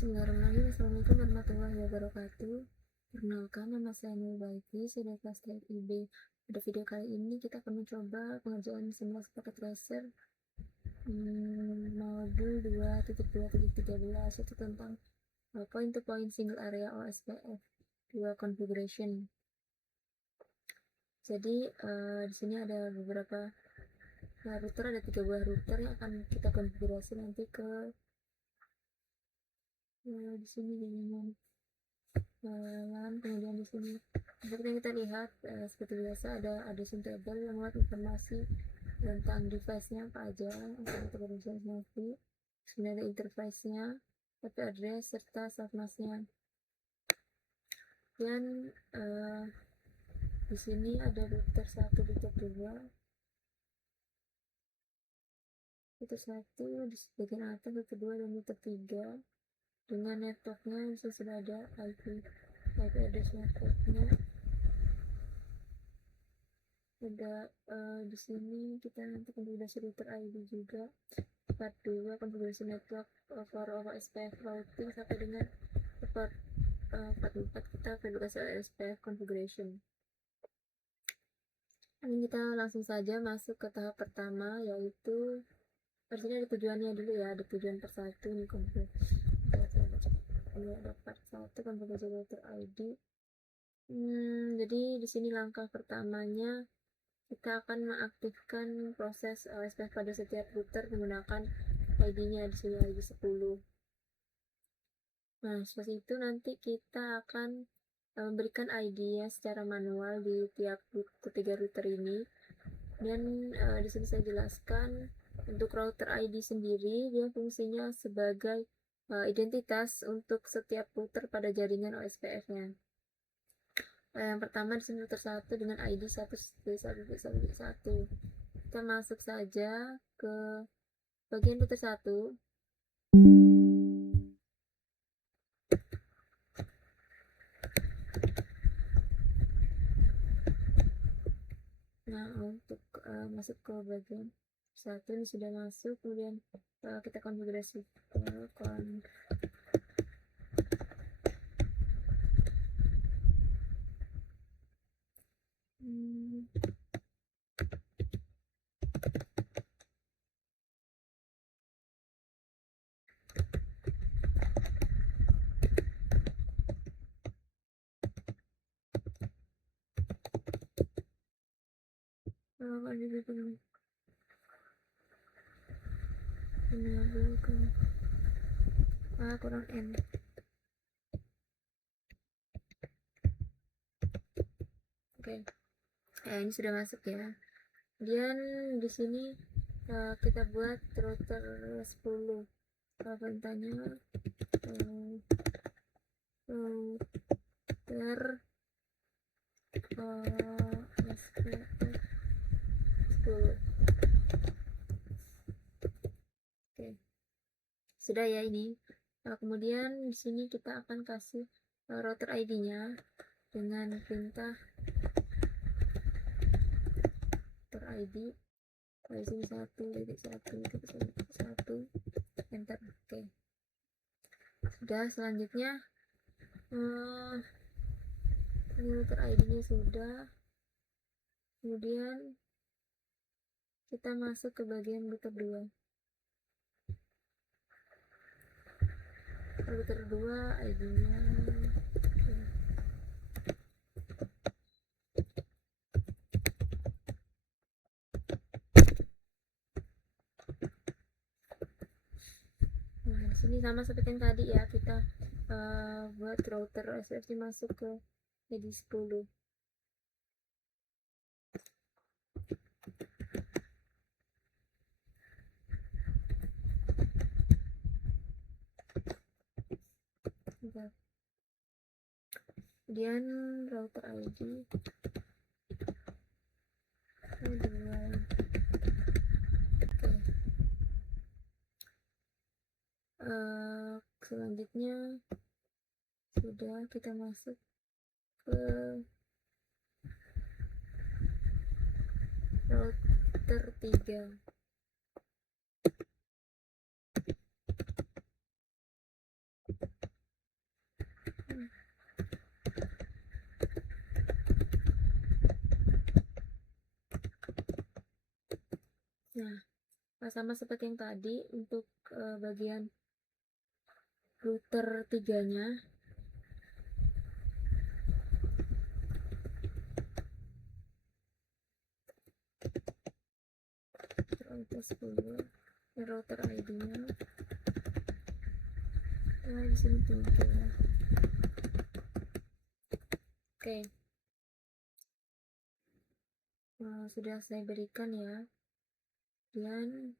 Bismillahirrahmanirrahim. Assalamualaikum warahmatullahi wabarakatuh. Perkenalkan, nama saya Nur Baiti, saya dari kelas TFIB. Pada video kali ini kita akan mencoba pengerjaan simulasi paket tracer modul 2.2.13 yaitu tentang point-to-point single area OSPF 2 configuration. Jadi di sini ada beberapa router, ada 3 buah router yang akan kita konfigurasi nanti ke di sini dengan kemudian di sini seperti yang kita lihat seperti biasa ada addition table yang memuat informasi tentang device-nya apa aja yang kita bisa nanti, kemudian ada interface-nya, IP address serta submask-nya. Dan di sini ada router 1, router 2, router 1 di bagian atas, router 2 dan router 3 dengan networknya bisa sudah ada IP address networknya. Ada di sini kita nanti konfigurasi router ID juga, part 2 konfigurasi network for OSPF routing sampai dengan part 4 kita konfigurasi OSPF configuration. Ini kita langsung saja masuk ke tahap pertama, yaitu di sini ada tujuannya dulu ya, ada tujuan per satu nih konfigurasi. Ini ada part 1 konfigurasi router ID. Jadi di sini langkah pertamanya kita akan mengaktifkan proses OSPF pada setiap router menggunakan ID-nya, di sini ID 10. Nah, setelah itu nanti kita akan memberikan ID-nya secara manual di tiap ketiga router ini. Dan di sini saya jelaskan untuk router ID sendiri, dia fungsinya sebagai identitas untuk setiap router pada jaringan OSPF-nya. Yang pertama di sini router 1 dengan ID 1.1.1. Kita masuk saja ke bagian router 1. Nah, untuk masuk ke bagian 1 ini sudah masuk, kemudian kita konfigurasi kurang N. Oke. Ini sudah masuk ya. Kemudian di sini kita buat router 10. Perintahnya router SPF 10. Oke. Sudah ya ini. Kemudian di sini kita akan kasih router ID-nya dengan perintah router ID. Di sini 1.1.1 enter. Oke. Sudah, selanjutnya ini router ID-nya sudah. Kemudian kita masuk ke bagian router 2. Router 2 ID-nya nah, di sini sama seperti yang tadi ya, kita buat router OSPF masuk ke ID 10. Kemudian router ID selanjutnya sudah kita masuk ke router 3. Nah, sama seperti yang tadi untuk bagian router 3-nya. Router 10, router ID-nya. Nah, di sini 3. Oke. Sudah saya berikan ya. Dan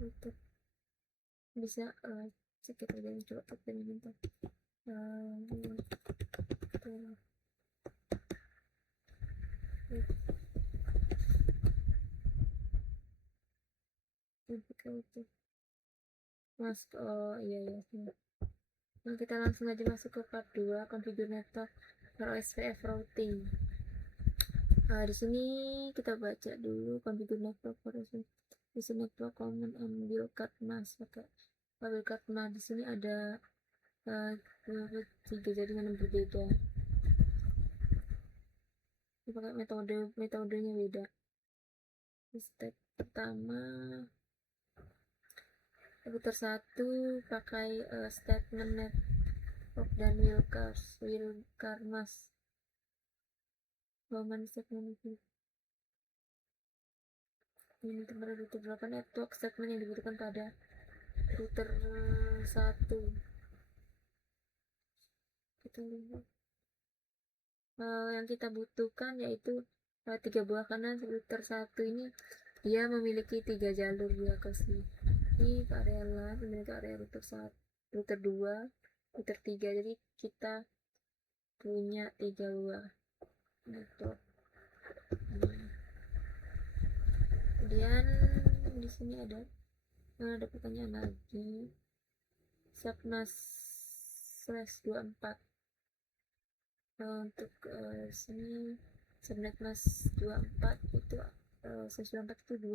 router bisa cek kita aja, coba kita minta masuk. Oh iya. Nah, kita langsung aja masuk ke part 2, configure network for OSPF routing. Di sini kita baca dulu configure network for OSPF. Di sini network common and wildcard mask. Pakai wildcard mask. Di sini ada 3 jaringan yang berbeda. Ini pakai metodenya beda. Step pertama, router 1 pakai statement network dan wildcard mask. Mana statement itu? Ini pada router 8 network segmen yang dibutuhkan pada router 1. Kita lihat yang kita butuhkan yaitu 3 buah, karena router 1 ini dia memiliki 3 jalur ya ke sini ke area LAN, memiliki area router 1, router 2, router 3. Jadi kita punya 3 buah network. Kemudian di sini ada pertanyaan lagi. Subnet/24 untuk sini Subnet/24 itu /24 itu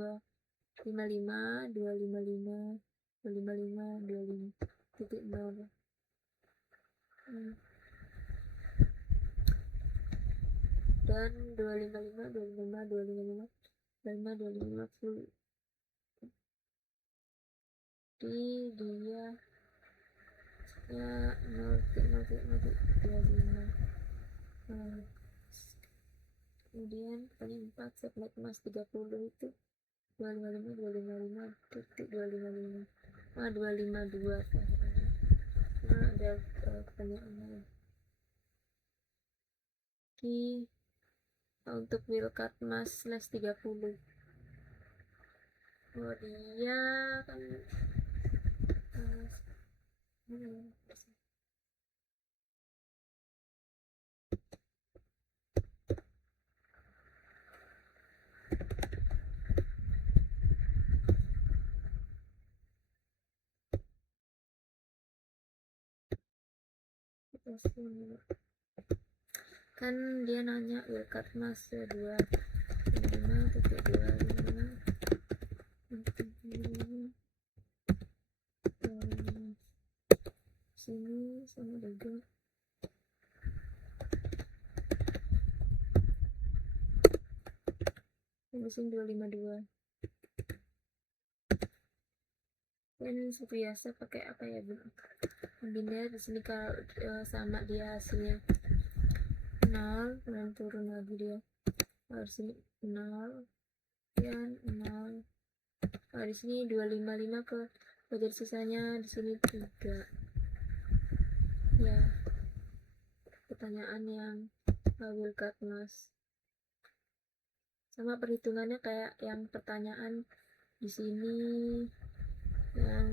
255.255.255.255.0 dan 255 full. Di dia ya 0.0.0.25. Kemudian pertanyaan 4, subnet mas 30 itu 255.255.255. 252. Nah, ada pertanyaan lain. Untuk wildcard mas /30. Oh, dia kan kan dia nanya wildcard mas 255.255 sini sama juga di sini 252. Dan seperti biasa pakai apa ya Bu? Bina di sini kalau sama dia hasilnya 0, kemudian turun lagi dia harus sini 0 dan 0. Di sini 255 ke bagian sisanya, di sini 3. Ya, pertanyaan yang wildcard mas. Sama perhitungannya kayak yang pertanyaan di sini yang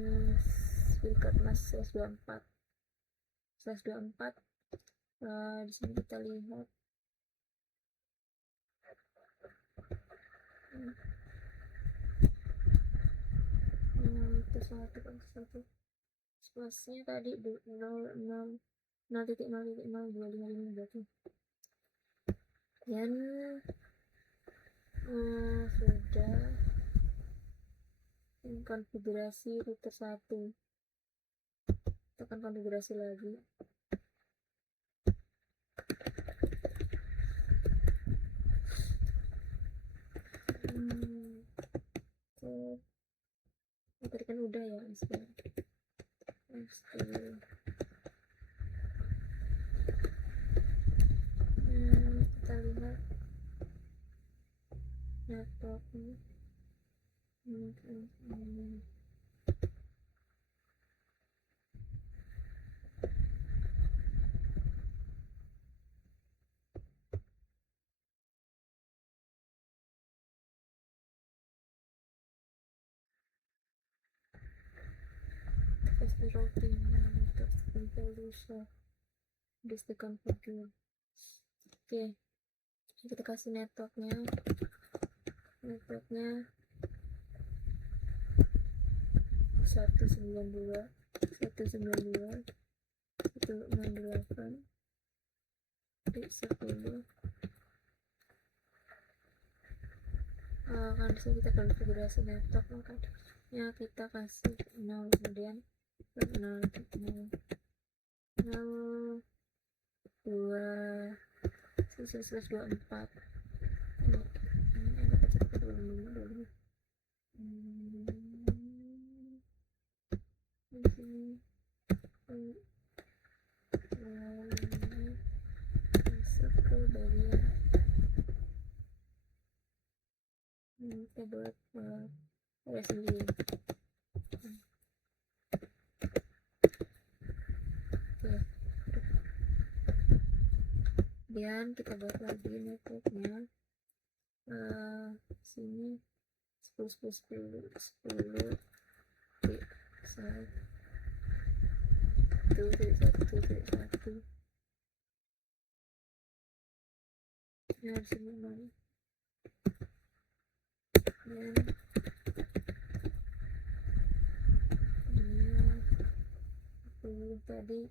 wildcard mas /24. Di sini kita lihat satu spasinya tadi 0.0.0.255 berarti. Dan sudah konfigurasi router 1. Tekan konfigurasi lagi. udah ya install. Kita lihat networknya. First routing network evolution. This the configure. Oke, kita kasih networknya 192 168 di 10. Kan disini kita konfigurasi network, makanya kita kasih 0, kemudian 0 2 124. Ini ada pencet dulu. Masuk ke bagian kita buat sendiri. Kemudian kita buat lagi networknya sini 10 1 ini harus ini dan tadi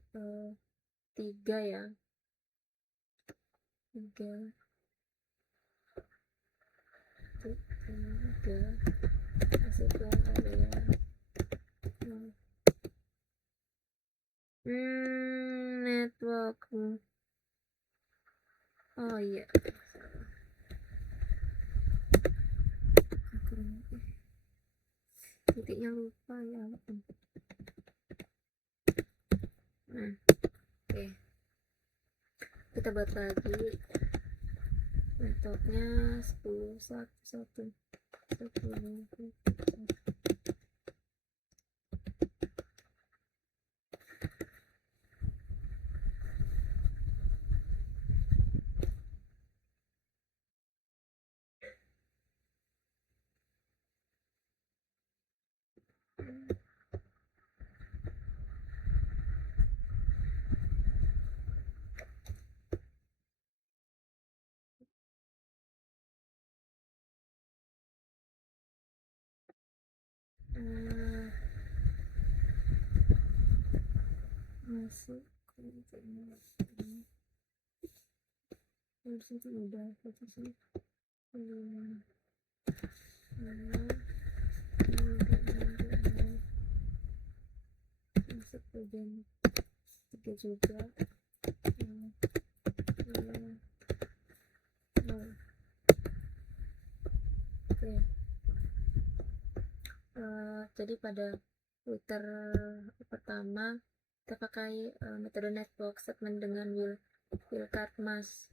3 ya, 3 masuk ke area network. Oh iya, titiknya lupa ya. Oke, kita buat lagi networknya 10 masuk ke harus itu udah posisi masuk ke jam 3 juga. Oke. Jadi pada router pertama kita pakai metode network segment dengan wildcard mask.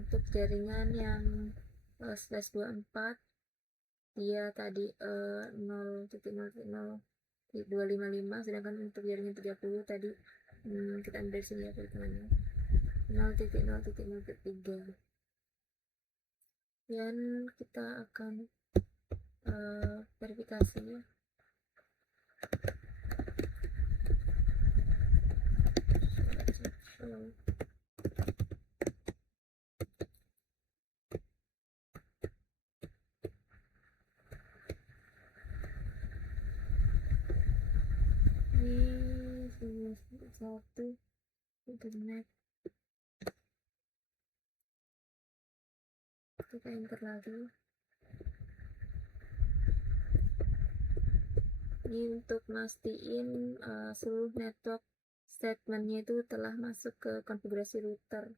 Untuk jaringan yang /24 dia tadi 0.0.0255, sedangkan untuk jaringan 30 tadi kita ambil dari sini ya teman-teman, 0.0.03. dan kita akan verifikasi ya. Ini satu internet, kita enter lagi. Ini untuk mastiin seluruh network statementnya itu telah masuk ke konfigurasi router.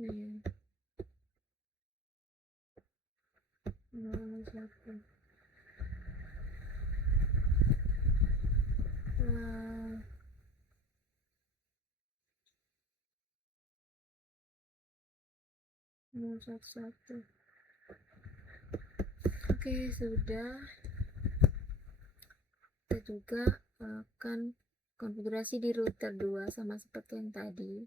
Oke, sudah. Kita juga akan konfigurasi di router 2 sama seperti yang tadi.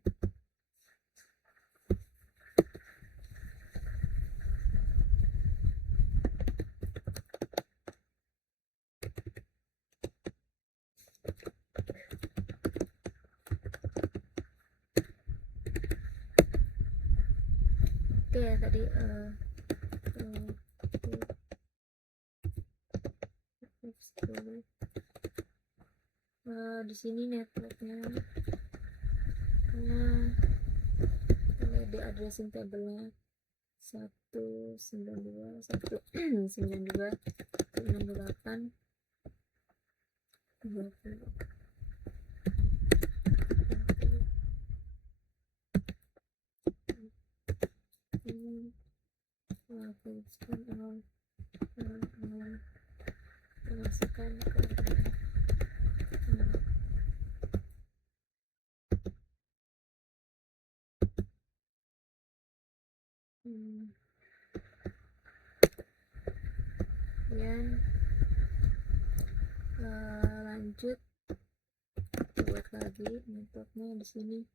Oke, tadi di sini networknya di addressing table-nya 192.168.20. Masukkan kemudian lanjut buat lagi networknya di sini.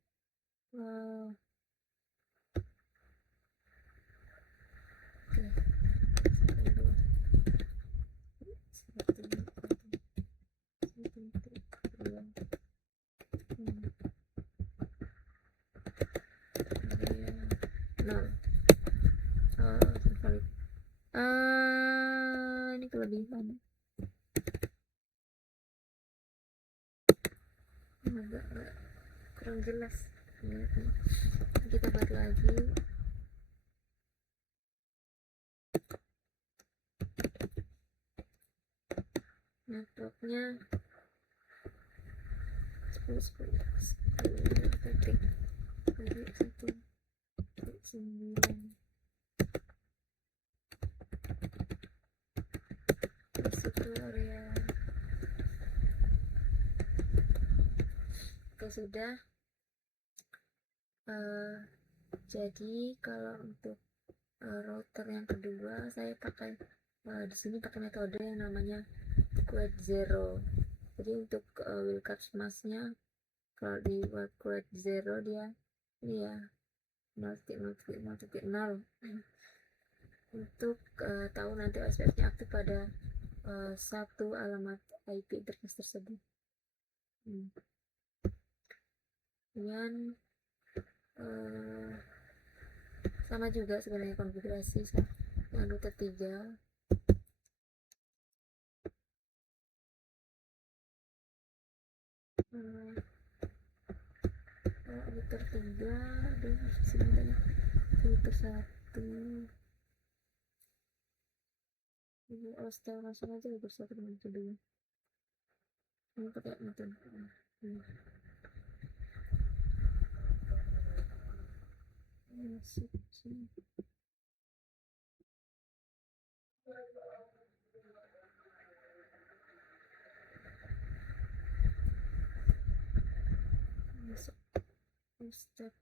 Ini kelebihan agak kurang jelas. Kita buat lagi. Networknya 10 detik dari 1.9 masuk ke area. Oke, sudah. Jadi kalau untuk router yang kedua saya pakai di sini pakai metode yang namanya quad zero. Jadi untuk wildcard masknya kalau di quad zero dia ini ya 0.0.0.0 untuk tahu nanti OSPF-nya aktif pada satu alamat IP interface tersebut. Kemudian sama juga sebenarnya konfigurasi yang router 3. Router 3 dan sini router 1. Ini setelah langsung aja router 1 dengan router 2. Ini pakai metode masuk sini. Masuk step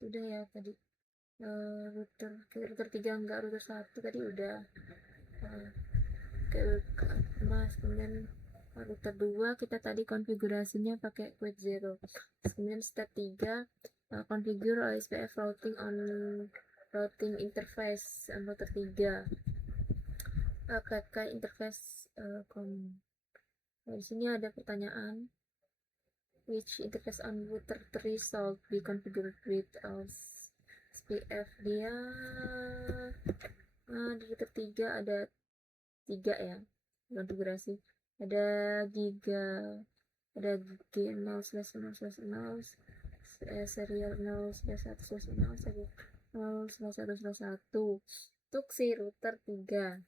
udah ya tadi. Router 3 enggak, router 1 tadi udah ke mas. Kemudian router 2 kita tadi konfigurasinya pakai quad zero. Kemudian step 3 configure OSPF routing on routing interface router 3 pakai interface di sini ada pertanyaan, which interface on router 3 should be configured with OSPF. Dia di router 3 ada 3 ya konfigurasi, ada giga, ada G0/0/0 serial 0/1/0 serial 0/1/1 untuk si router 3.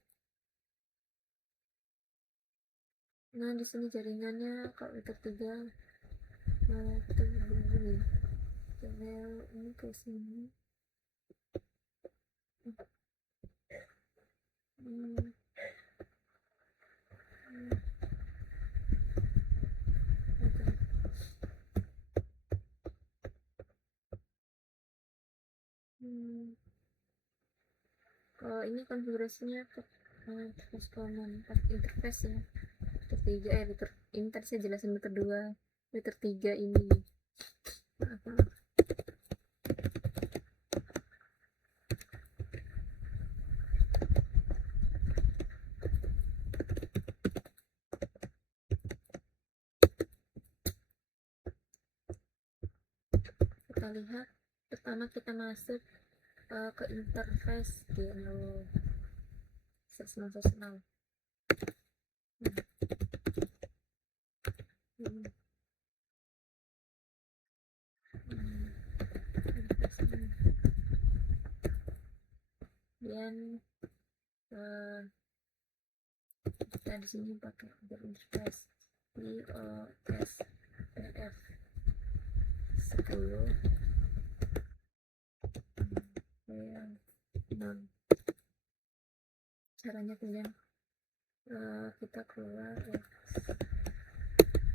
Nah di sini jaringannya kalau router 3 itu begini. channel ini ke sini. Kalau ini konfigurasinya terus common interface ya, router 3 ini tadi saya jelasin router 2, router 3 ini apa kita lihat. Pertama kita masuk ke interface GNU personal. Kemudian kita di sini pakai interface IOSPF 10 caranya. Kemudian kita keluar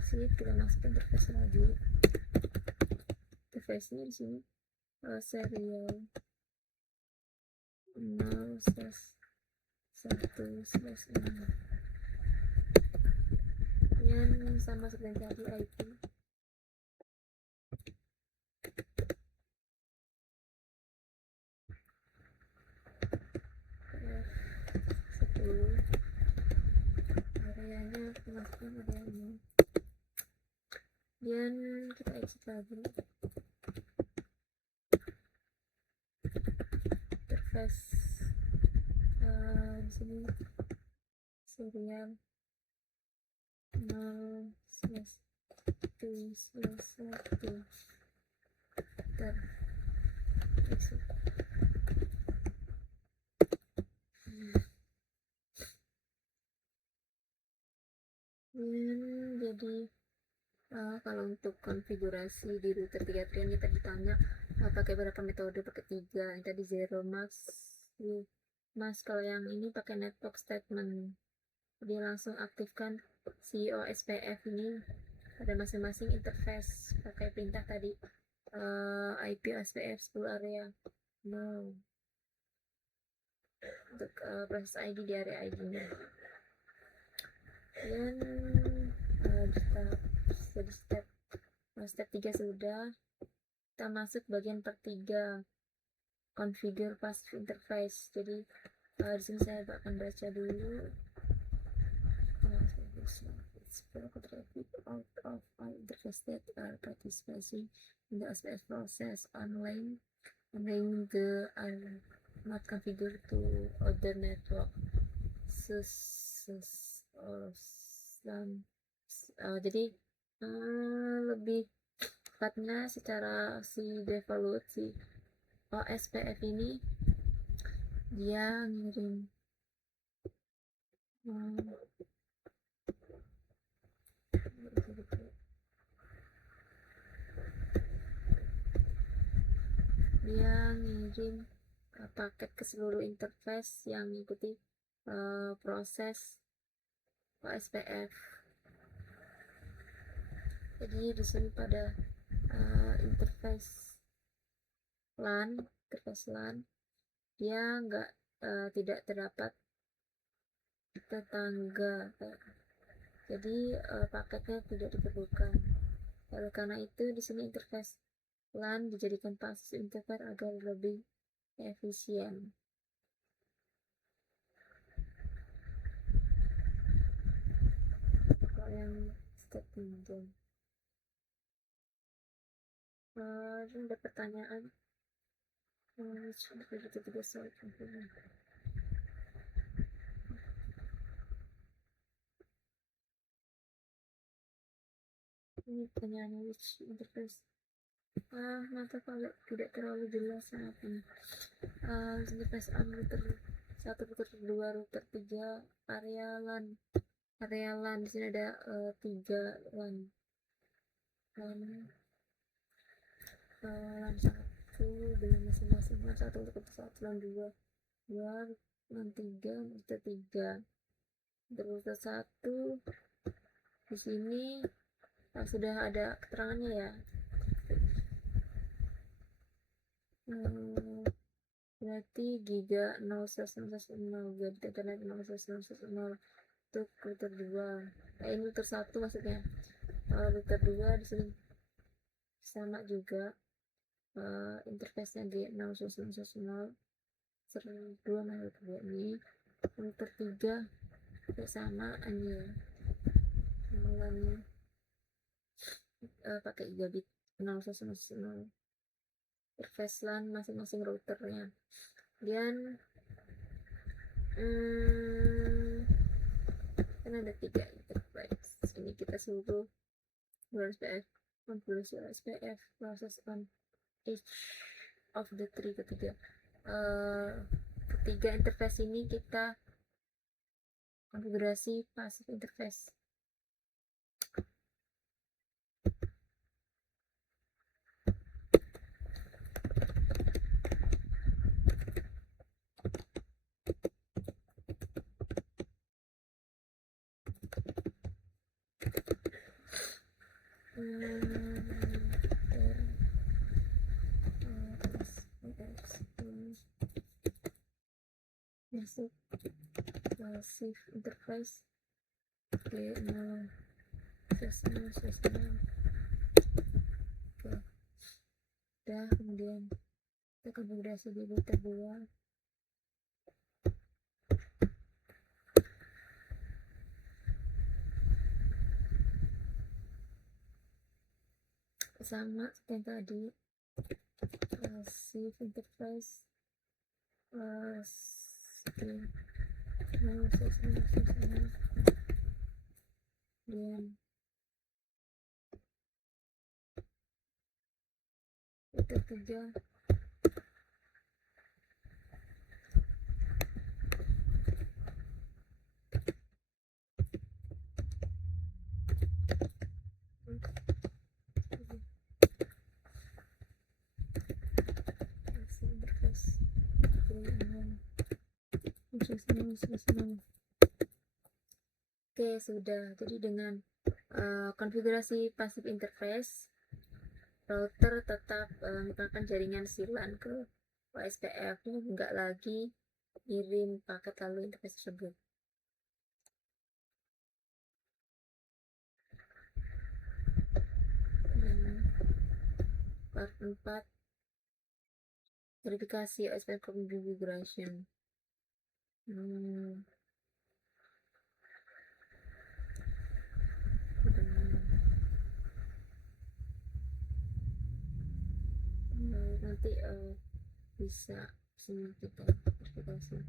kita masuk interface lagi. Interface nya di sini serial 0/1/6. Kemudian sama seperti tadi IP areanya kemasukan areanya. Kemudian kita exit lagi interface di sini serial 0/1/1 exit. Jadi kalau untuk konfigurasi di router 3 trian kita ditanya pakai berapa metode, pakai 3. Yang tadi zero mas kalau yang ini pakai network statement. Dia langsung aktifkan si OSPF ini pada masing-masing interface pakai perintah tadi IP OSPF 10 area no untuk proses ID di area ID nya. Dan kita jadi step 3 sudah. Kita masuk bagian part 3 configure passive interface. Jadi di sini saya akan baca dulu. Traffic out of all interface that are participating in the SPS process online and the are not configured to other network jadi lebih tepatnya secara si default si OSPF ini dia ngirim paket ke seluruh interface yang mengikuti proses OSPF. Jadi di sini pada interface LAN dia tidak terdapat tetangga, jadi paketnya tidak diperlukan. Oleh karena itu di sini interface LAN dijadikan passive interface agar lebih efisien. Kalau yang step pinjam ada pertanyaan ini pertanyaannya which interface maka kalau tidak terlalu jelas apa interface router 1, router 2, router 3 area LAN di sini ada 3 LAN. LAN 1 dengan masing-masing LAN 1 untuk router 1, LAN 2 LAN 3 router 3. Router 1 di sini sudah ada keterangannya ya. Berarti giga 0/0/0 gigabit internet 0/0/0 untuk router 2. Ini router 1 maksudnya. Router 2 di sini sama juga, interface-nya G0/0/0 2 router 2 ini. Router 3 sama ini ya, mulanya pakai gigabit 0/0/0 interface LAN masing-masing routernya. Kemudian kan ada 3 interface. Ini kita suruh SPF konfigurasi SPF process on each of the three. Ketiga interface ini kita konfigurasi passive interface. Masuk passive interface G0/0/0. Oke, udah. Kemudian kita konfigurasi di router 2. Sama seperti yang tadi, passive interface dan router 3 Oke, sudah. Jadi dengan konfigurasi passive interface, router tetap menggunakan jaringan SILAN ke OSPF, enggak lagi kirim paket lalu interface tersebut. Part 4, verifikasi OSPF configuration. Nanti bisa semua kita verifikasi.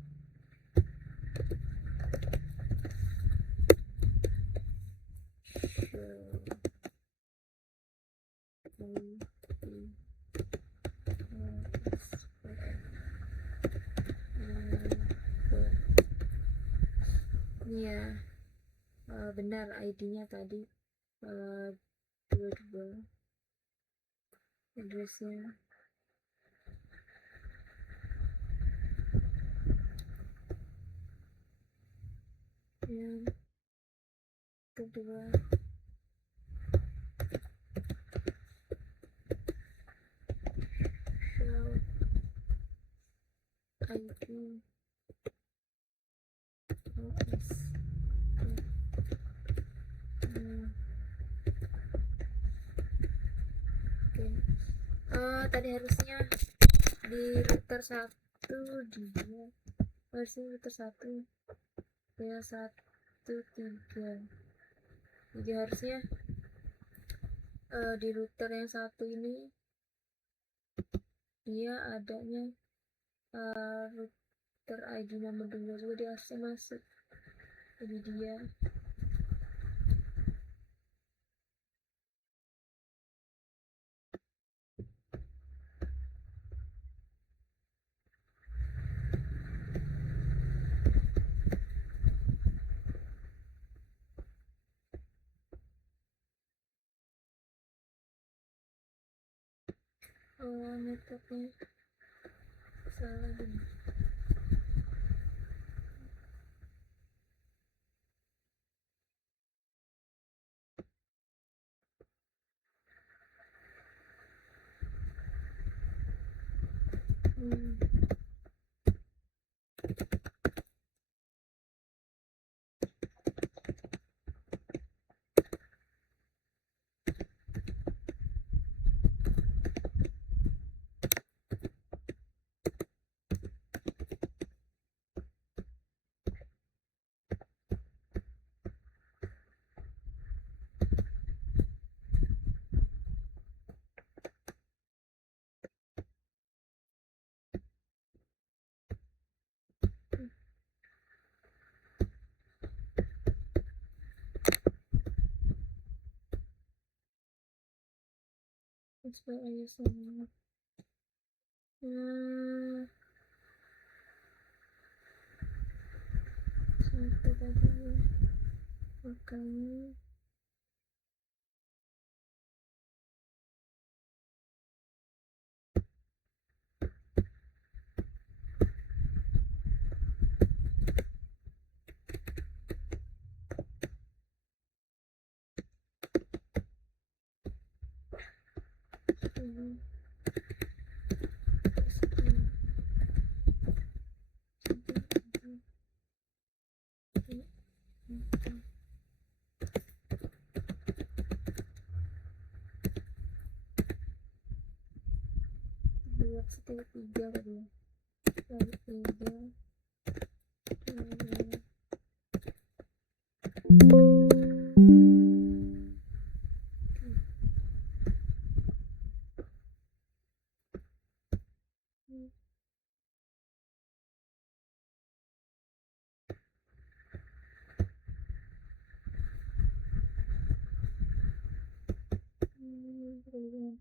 Ya, benar ID-nya tadi 22, address-nya yang kedua show ID OS. Tadi harusnya di router 1 dia versi router 1 ya 1.3. Jadi harusnya di router yang satu ini dia adanya router ID nomor 2 juga, dia harusnya masuk. Jadi dia metodenya salah dong. Coba aja sama sampai tadi makanya buat sekitar 3 tadi ya. Lalu 3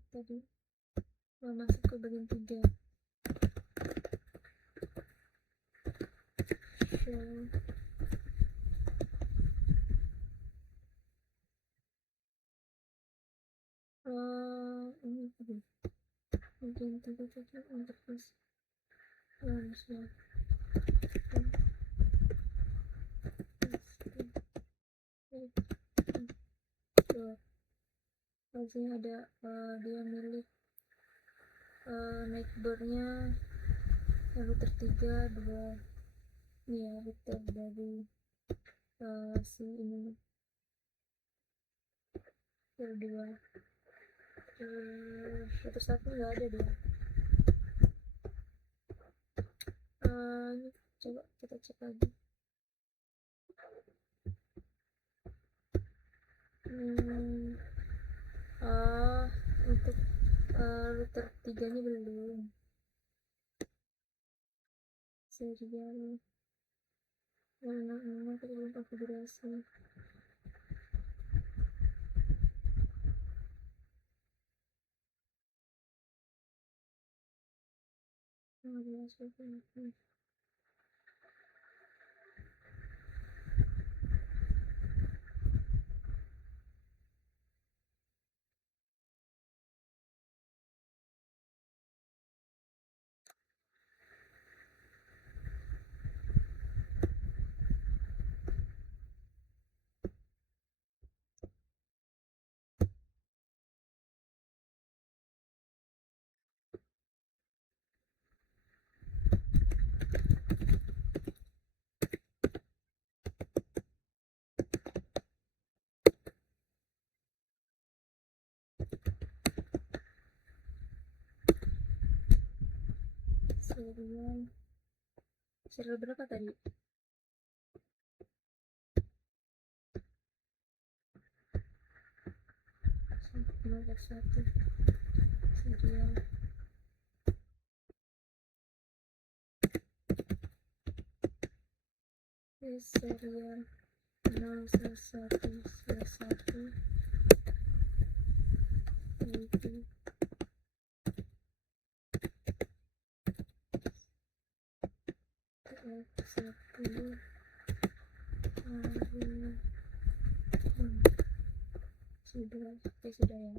tadi masuk ke bagian 3 show ini tadi bagian 3 cocok untuk bisa langsung Langsung ada dia milik nightboardnya router 3 2 ya router dari si ini router 2 router 1 nggak ada dia. Ini coba kita cek lagi. Untuk router 3 nya belum serial karena kita belum konfigurasi. Serial berapa tadi? Nomor 1 serial serial 011 itu sudah ya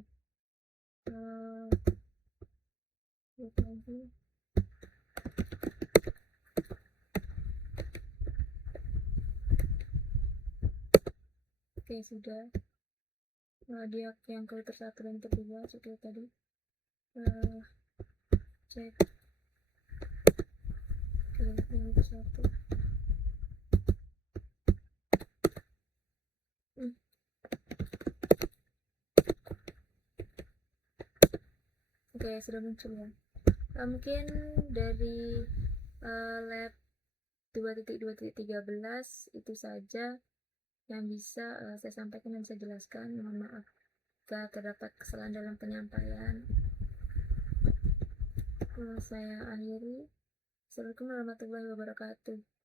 Lihat lagi. Oke, sudah. Dia yang filter 1 dan filter 2 seperti tadi. Cek. Oke, yang ke 1. Oke, sudah muncul ya. Mungkin dari lab 2.2.13 itu saja yang bisa saya sampaikan dan saya jelaskan. Mohon maaf jika terdapat kesalahan dalam penyampaian. Saya akhiri. Assalamualaikum warahmatullahi wabarakatuh.